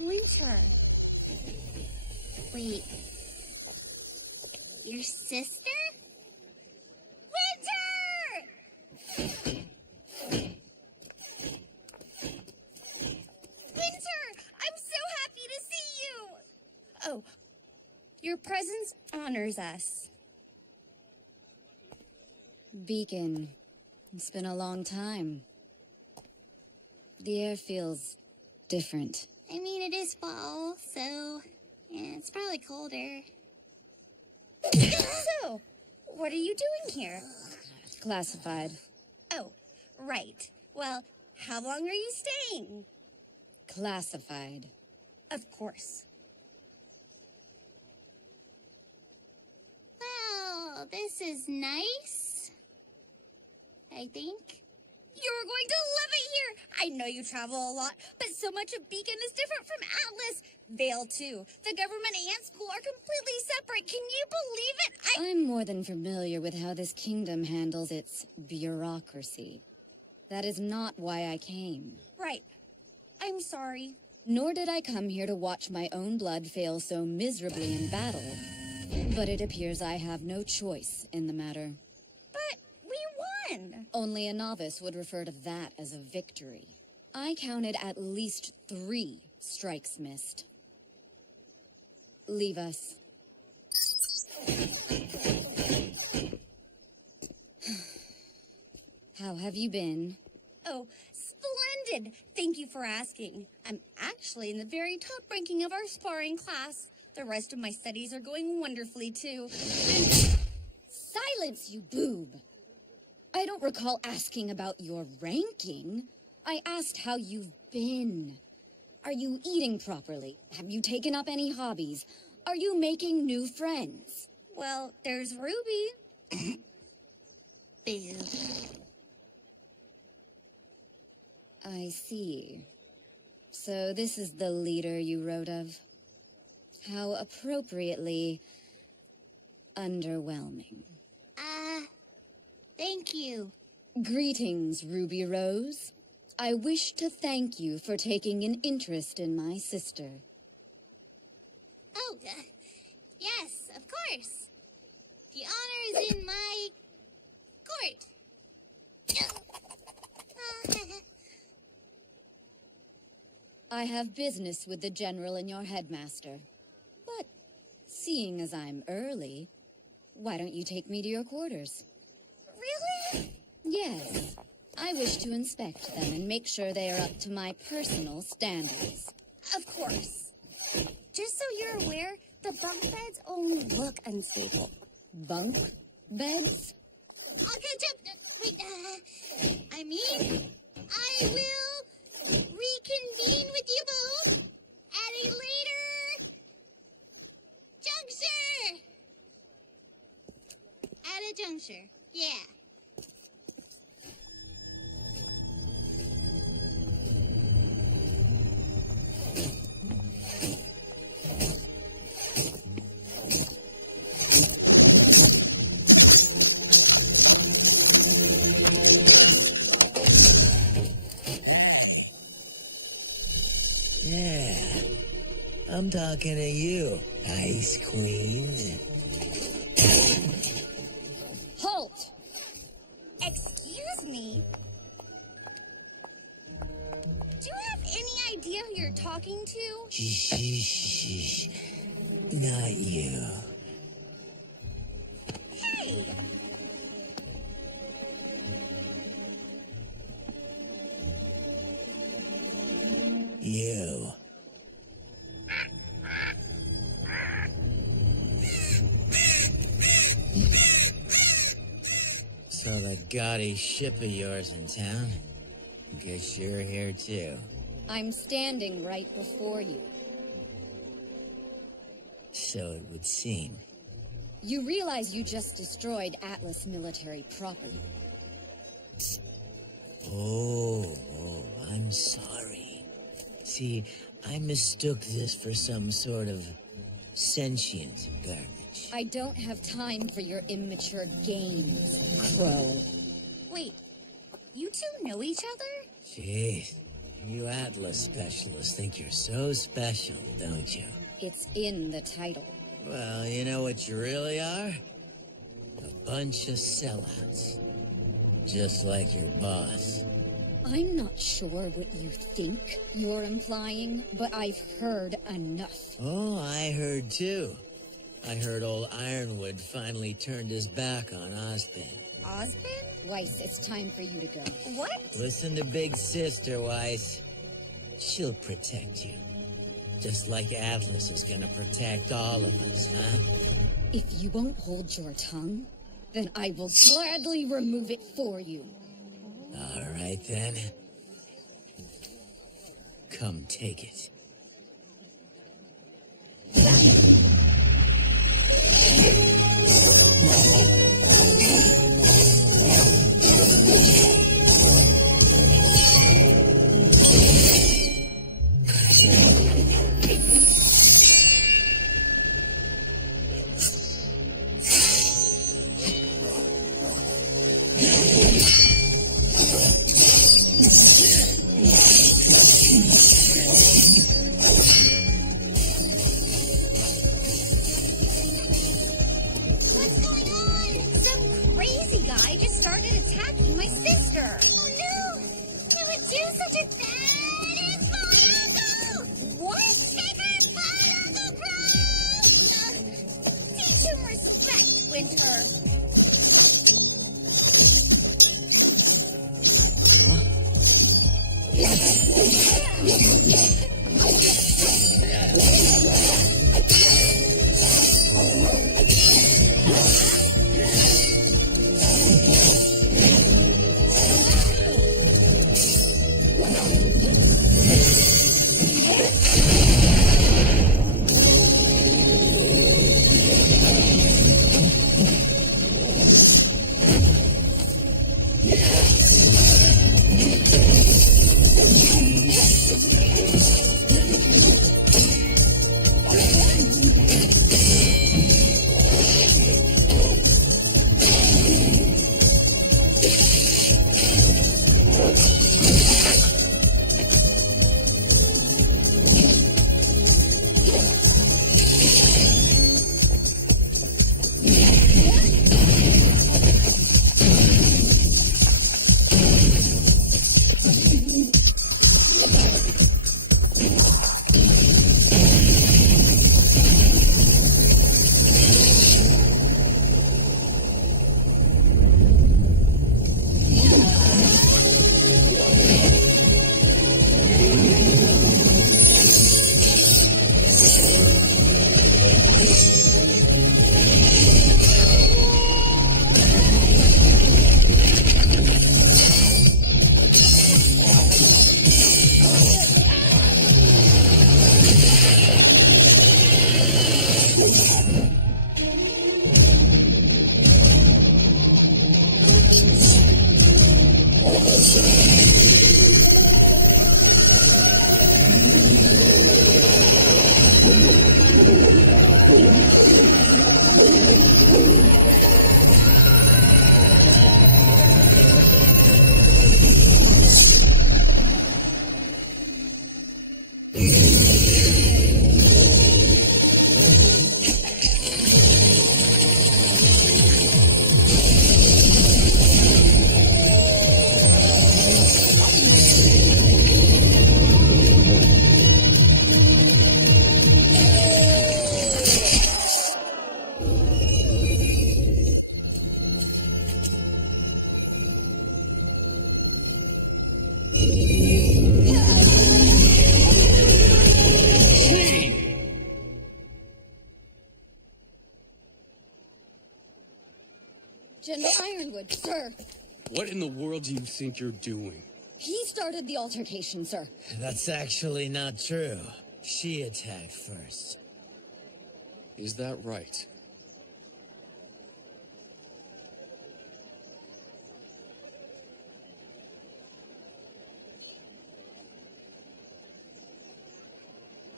Winter. Wait. Your sister? Winter! Winter! I'm so happy to see you! Oh, your presence honors us. Beacon. It's been a long time. The air feels different. I mean, it is fall, so yeah, it's probably colder. So, what are you doing here? Classified. Oh, right. Well, how long are you staying? Classified. Of course. Well, this is nice, I think. You're going to love it here! I know you travel a lot, but so much of Beacon is different from Atlas. Vale, too. The government and school are completely separate. Can you believe it? I'm more than familiar with how this kingdom handles its bureaucracy. That is not why I came. Right. I'm sorry. Nor did I come here to watch my own blood fail so miserably in battle. But it appears I have no choice in the matter. But we won! Only a novice would refer to that as a victory. I counted at least 3 strikes missed. Leave us. How have you been? Oh, splendid! Thank you for asking. I'm actually in the very top ranking of our sparring class. The rest of my studies are going wonderfully, too. Silence, you boob! I don't recall asking about your ranking. I asked how you've been. Are you eating properly? Have you taken up any hobbies? Are you making new friends? Well, there's Ruby. Boo. I see. So this is the leader you wrote of. How appropriately underwhelming. Thank you. Greetings, Ruby Rose. I wish to thank you for taking an interest in my sister. Oh, yes, of course. The honor is in my court. I have business with the general and your headmaster. But, seeing as I'm early, why don't you take me to your quarters? Really? Yes. I wish to inspect them and make sure they are up to my personal standards. Of course. Just so you're aware, the bunk beds only look unstable. Bunk beds? I'll catch up. Wait, I mean, I will reconvene with you both at a later juncture. right juncture. Yeah. Yeah, I'm talking to you, Ice Queen. Halt! Excuse me? Do you have any idea who you're talking to? Shh. Not you. Hey! You. So the gaudy ship of yours in town? Guess you're here too. I'm standing right before you. So it would seem. You realize you just destroyed Atlas military property. Oh, I'm sorry. See, I mistook this for some sort of sentient garbage. I don't have time for your immature games, Crow. Wait, you two know each other? Jeez, you Atlas specialists think you're so special, don't you? It's in the title. Well, you know what you really are? A bunch of sellouts. Just like your boss. I'm not sure what you think you're implying, but I've heard enough. Oh, I heard too. I heard old Ironwood finally turned his back on Ozpin. Ozpin? Weiss, it's time for you to go. What? Listen to Big Sister, Weiss. She'll protect you. Just like Atlas is gonna protect all of us, huh? If you won't hold your tongue, then I will gladly remove it for you. All right, then. Come take it. General Ironwood, sir. What in the world do you think you're doing? He started the altercation, sir. That's actually not true. She attacked first. Is that right?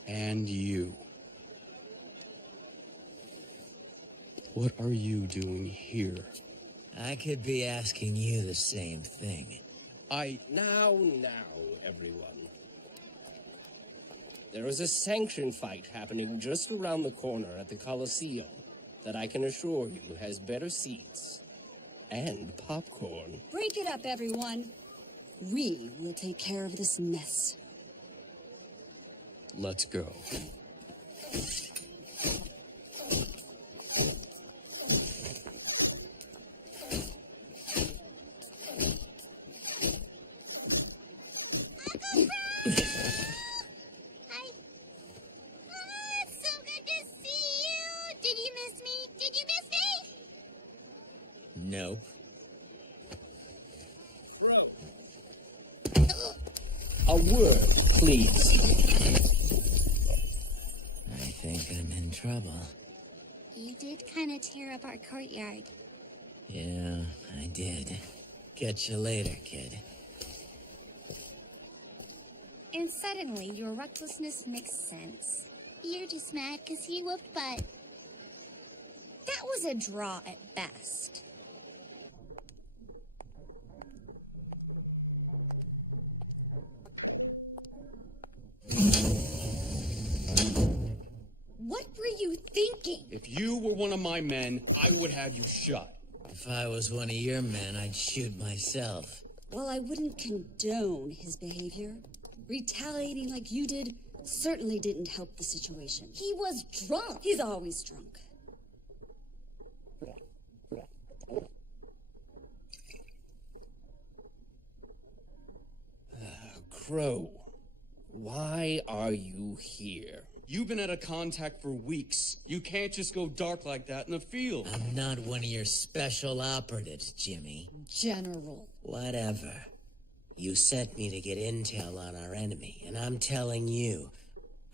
And you. What are you doing here? I could be asking you the same thing. Now, everyone. There is a sanction fight happening just around the corner at the Coliseum that I can assure you has better seats and popcorn. Break it up, everyone. We will take care of this mess. Let's go. Nope. A word, please. I think I'm in trouble. You did kind of tear up our courtyard. Yeah, I did. Catch you later, kid. And suddenly, your recklessness makes sense. You're just mad because he whooped butt. That was a draw at best. What were you thinking? If you were one of my men, I would have you shot. If I was one of your men, I'd shoot myself. Well, I wouldn't condone his behavior. Retaliating like you did certainly didn't help the situation. He was drunk. He's always drunk. Crow, why are you here? You've been out of contact for weeks. You can't just go dark like that in the field. I'm not one of your special operatives, Jimmy. General. Whatever. You sent me to get intel on our enemy, and I'm telling you,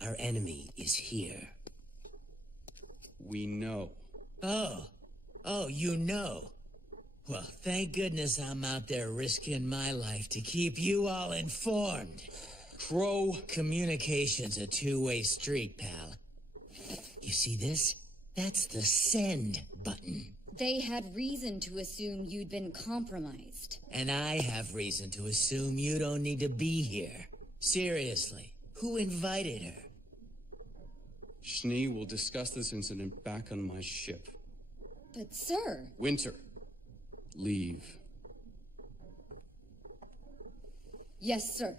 our enemy is here. We know. Oh, you know. Well, thank goodness I'm out there risking my life to keep you all informed. Crow. Communication's a two-way street, pal. You see this? That's the send button. They had reason to assume you'd been compromised. And I have reason to assume you don't need to be here. Seriously, who invited her? Schnee will discuss this incident back on my ship. But, sir... Winter. Leave. Yes, sir.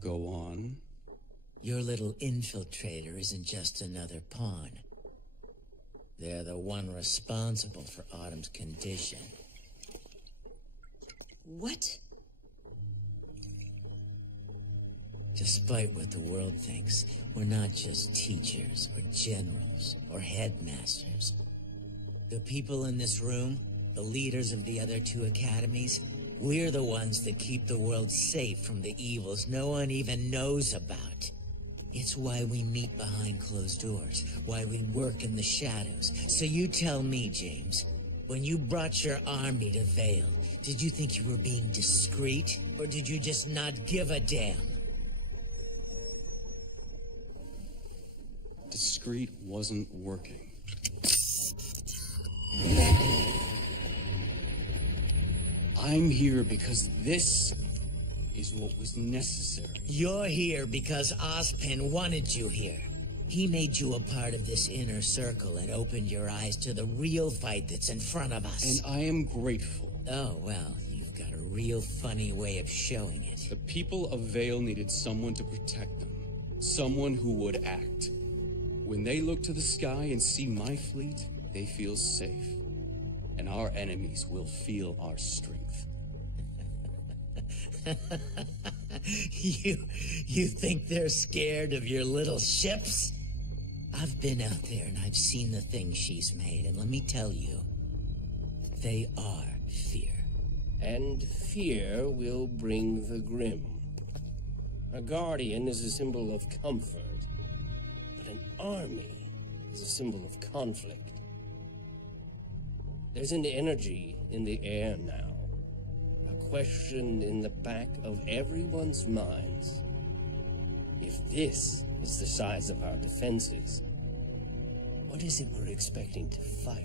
Go on. Your little infiltrator isn't just another pawn. They're the one responsible for Autumn's condition. What? Despite what the world thinks, we're not just teachers or generals or headmasters. The people in this room, the leaders of the other two academies. We're the ones that keep the world safe from the evils no one even knows about. It's why we meet behind closed doors, why we work in the shadows. So you tell me, James, when you brought your army to Vale, did you think you were being discreet, or did you just not give a damn? Discreet wasn't working. I'm here because this is what was necessary. You're here because Ozpin wanted you here. He made you a part of this inner circle and opened your eyes to the real fight that's in front of us. And I am grateful. Oh, well, you've got a real funny way of showing it. The people of Vale needed someone to protect them. Someone who would act. When they look to the sky and see my fleet, they feel safe. And our enemies will feel our strength. You think they're scared of your little ships? I've been out there and I've seen the things she's made, and let me tell you, they are fear. And fear will bring the grim. A guardian is a symbol of comfort, but an army is a symbol of conflict. There's an energy in the air now. A question in the back of everyone's minds. If this is the size of our defenses, what is it we're expecting to fight?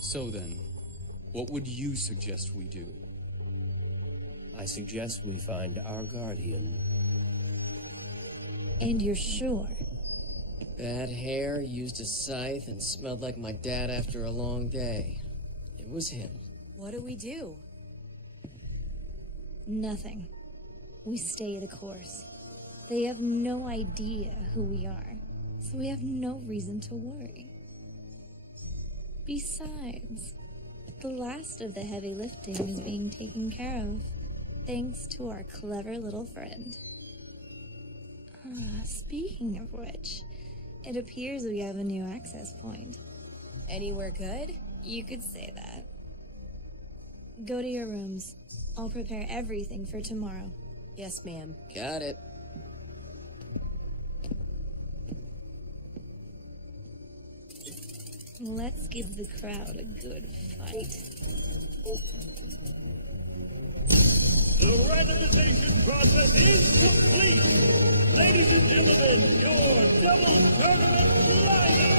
So then, what would you suggest we do? I suggest we find our guardian. And you're sure? Bad hair, used a scythe, and smelled like my dad after a long day. It was him. What do we do? Nothing. We stay the course. They have no idea who we are, so we have no reason to worry. Besides, the last of the heavy lifting is being taken care of, thanks to our clever little friend. Speaking of which, it appears we have a new access point. Anywhere good? You could say that. Go to your rooms. I'll prepare everything for tomorrow. Yes, ma'am. Got it. Let's give the crowd a good fight. The randomization process is complete! Ladies and gentlemen, your double tournament lineup!